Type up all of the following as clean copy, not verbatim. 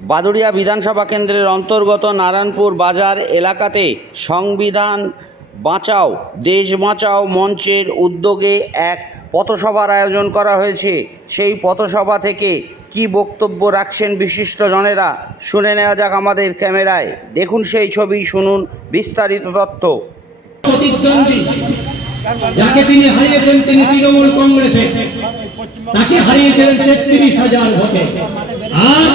বাদুড়িয়া বিধানসভা কেন্দ্রের অন্তর্গত নারায়ণপুর বাজার এলাকাতে সংবিধান বাঁচাও দেশ বাঁচাও মঞ্চের উদ্যোগে এক পথসভার আয়োজন করা হয়েছে। সেই পথসভা থেকে কি বক্তব্য রাখছেন বিশিষ্টজনেরা শুনে নেওয়া যাক আমাদের ক্যামেরায়। দেখুন সেই ছবি, শুনুন বিস্তারিত তথ্য। প্রতিদ্বন্দ্বী যাকে তিনি হারিয়েছেন তিনি তৃণমূল কংগ্রেসে, তাকে হারিয়েছিলেন ৩৩,০০০ ভোটে। আর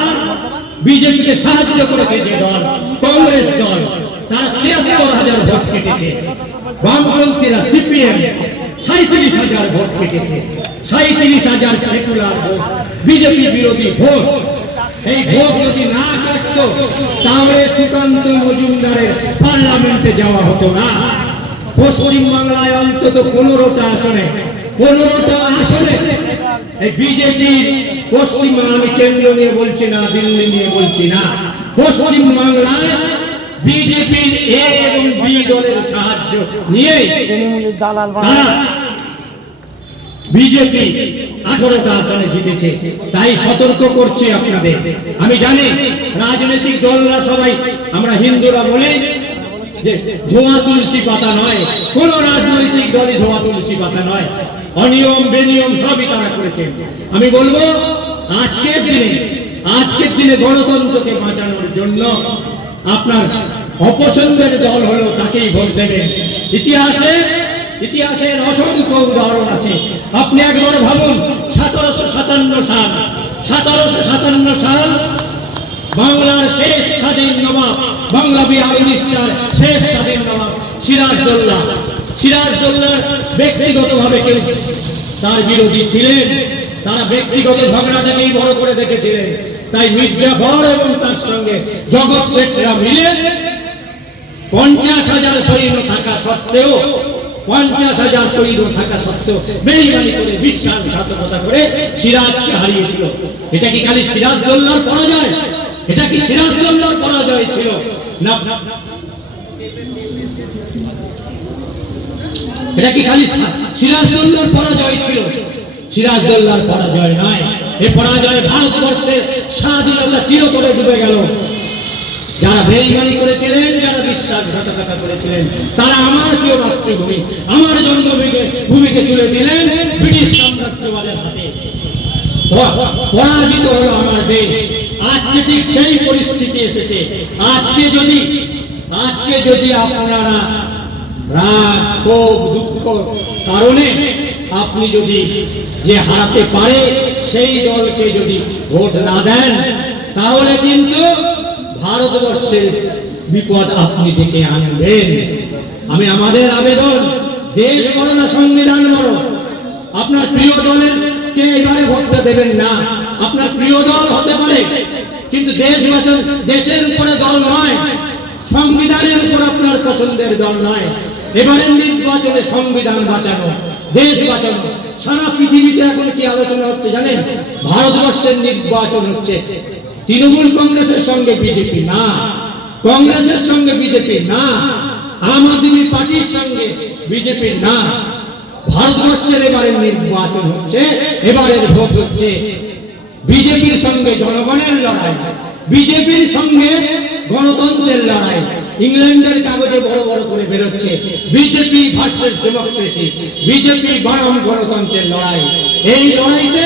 বিজেপিকে সাহায্য করেছে যে দল, কংগ্রেস দল, তারা ৭৩,০০০ ভোট কেটেছে। বামপন্থীরা সিপিএম ৩৭,০০০ ভোট কেটেছে। ৩৭,০০০ সেকুলার ভোট, বিজেপি বিরোধী ভোট। এই ভোট যদি না কাটত তাহলে সুকান্ত মজুমদারের পার্লামেন্টে যাওয়া হতো না। পশ্চিমবাংলায় অন্তত ১৫টা আসনে এই বিজেপির, পশ্চিমবাংলা, আমি কেন্দ্র নিয়ে বলছি না, দিল্লি নিয়ে বলছি না, পশ্চিমবাংলায় বিজেপির এ এবং বি দলের সাহায্য নিয়ে বিজেপি 18টা আসনে জিতেছে। তাই সতর্ক করছি আপনাদের। আমি জানি রাজনৈতিক দলরা সবাই, আমরা হিন্দুরা বলি যে ধোঁয়া তুলসী পাতা নয়, কোন রাজনৈতিক দলই ধোঁয়া তুলসী পাতা নয়। অনিয়ম বেনিয়ম সবই তারা করেছে। আমি বলবো আজকের দিনে গণতন্ত্রকে বাঁচানোর জন্য আপনার অপছন্দের দল হলেও তাকেই ভোট দেবেন। ইতিহাসের অসংখ্য উদাহরণ আছে। আপনি একবার ভাবুন, 1757 সাল বাংলার শেষ স্বাধীন নবাব, বাংলা বিহার উড়িষ্যার শেষ স্বাধীন নবাব সিরাজদৌল্লার ব্যক্তিগতভাবে কেউ তার বিরোধী ছিলেন। তারা ব্যক্তিগত ঝগড়া থেকেই বড় করে দেখেছিলেন। তাই মির্জাফর এবং তার সঙ্গে জগৎ শেঠরা মিলে 50,000 সৈন্য থাকা সত্ত্বেও বেইমানি করে, বিশ্বাসঘাতকতা করে সিরাজকে হারিয়েছিল। এটা কি খালি সিরাজদৌল্লার পরাজয়? এটা কি সিরাজদৌল্লার পরাজয় ছিল? না, এটা কি খালি সিরাজদৌল্লার পরাজয় ছিল? সিরাজদৌল্লার পরাজয় নয়, এ পরাজয় ভারতবর্ষের স্বাধীনতা চিরতরে ডুবে গেল। যারা বেইমানি করেছিলেন, যারা বিশ্বাসঘাতকতা করেছিলেন, তারা আমার প্রিয় মাতৃভূমি, আমার জন্মভূমিকে তুলে দিলেন ব্রিটিশ সাম্রাজ্যবাদের হাতে। পরাজিত হলো আমার দেশ। আজকে ঠিক সেই পরিস্থিতি এসেছে। আজকে যদি আপনারা রাগ, ক্ষোভ, দুঃখ কারণে আপনি যদি যে হারাতে পারে সেই দলকে যদি ভোট না দেন, তাহলে কিন্তু ভারতবর্ষের বিপদ আপনি ডেকে আনবেন। আমাদের আবেদন, দেশ বড় না সংবিধান বড়। আপনার প্রিয় দলের কে এবারে ভোটটা দেবেন না। আপনার প্রিয় দল হতে পারে, কিন্তু দেশের উপরে দল নয়, সংবিধানের উপর আপনার পছন্দের দল নয়। এবারের নির্বাচনে সংবিধান বাঁচানো, দেশ বাঁচানো। সারা পৃথিবীতে এখন কি আলোচনা হচ্ছে জানেন? ভারতবর্ষের নির্বাচন হচ্ছে তৃণমূল কংগ্রেসের সঙ্গে বিজেপি না, কংগ্রেসের সঙ্গে বিজেপি না, আম আদমি পার্টির সঙ্গে বিজেপি না। ভারতবর্ষের এবারের নির্বাচন হচ্ছে, এবারের ভোট হচ্ছে বিজেপির সঙ্গে জনগণের লড়াই, বিজেপির সঙ্গে গণতন্ত্রের লড়াই। ইংল্যান্ডের কাগজে বড় বড় করে বেরোচ্ছে বিজেপি ভার্সেস ডেমোক্রেসি, বিজেপি বনাম গণতন্ত্রের লড়াই। এই লড়াইতে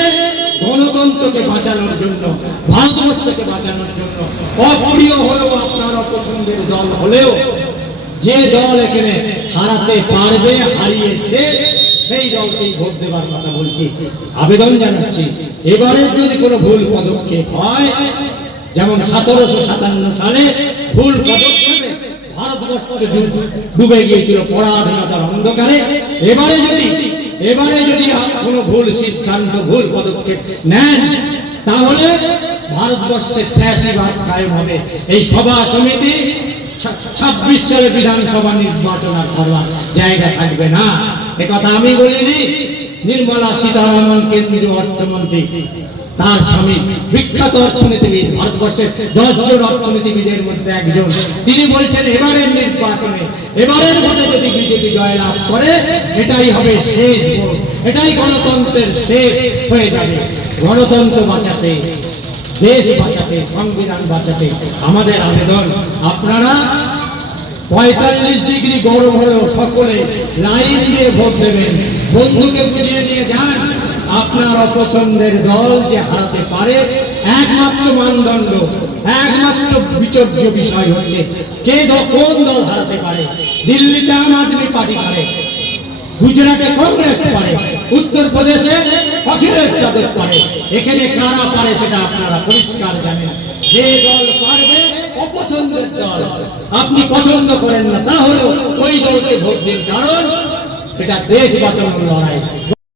গণতন্ত্রকে বাঁচানোর জন্য, ভারতবর্ষকে বাঁচানোর জন্য, অপ্রিয় হলেও আপনার অপছন্দের দল হলেও যে দল এখানে হারাতে পারবে, হারিয়েছে, সেই দলকেই ভোট দেওয়ার কথা বলছি, আবেদন জানাচ্ছি। এবারে যদি কোনো ভুল পদক্ষেপ হয়, যেমন 1757 সালে ভুল পদক্ষেপে ভারতবর্ষ ডুবে গিয়েছিল পরাধীনতার অন্ধকারে, এবারে যদি কোনো ভুল সিদ্ধান্ত, ভুল পদক্ষেপ নেন, তাহলে ভারতবর্ষের ফ্যাসিবাদ কায়েম হবে। এই সভা সমিতি 26 সালে বিধানসভা নির্বাচন আর করার জায়গা থাকবে না। একথা আমি বলিনি, নির্মলা সীতারামন কেন্দ্রীয় অর্থমন্ত্রী, তার স্বামী বিখ্যাত অর্থনীতিবিদ, ভারতবর্ষের 10 জন অর্থনীতিবিদের মধ্যে একজন, তিনি বলছেন এবারের নির্বাচনে, এবারের ভোটে যদি বিজেপি জয়লাভ করে, এটাই হবে শেষ ভোট, এটাই গণতন্ত্রের শেষ হয়ে যাবে। গণতন্ত্র বাঁচাতে দেশ বাঁচাতে, সংবিধান বাঁচাতে আমাদের আবেদন, আপনারা 45 ডিগ্রি গরম হলেও সকলে লাইন দিয়ে ভোট দেবেন। বন্ধুকে বুঝিয়ে নিয়ে যান, আপনার অপছন্দের দল যে হারাতে পারে একমাত্র মানদণ্ড, একমাত্র বিচার্য বিষয় হচ্ছে কোন দল হারাতে পারে। দিল্লিতে আম আদমি পার্টি পারে, গুজরাটে কংগ্রেস পারে, উত্তরপ্রদেশে অখিলেশ যাদব পারে, এখানে কারা পারে সেটা আপনারা পরিষ্কার জানেন। যে দল পারবে অপছন্দের দল, আপনি পছন্দ করেন না, তাহলেও ওই দলকে ভোট দিন, কারণ এটা দেশ বাঁচানোর লড়াই।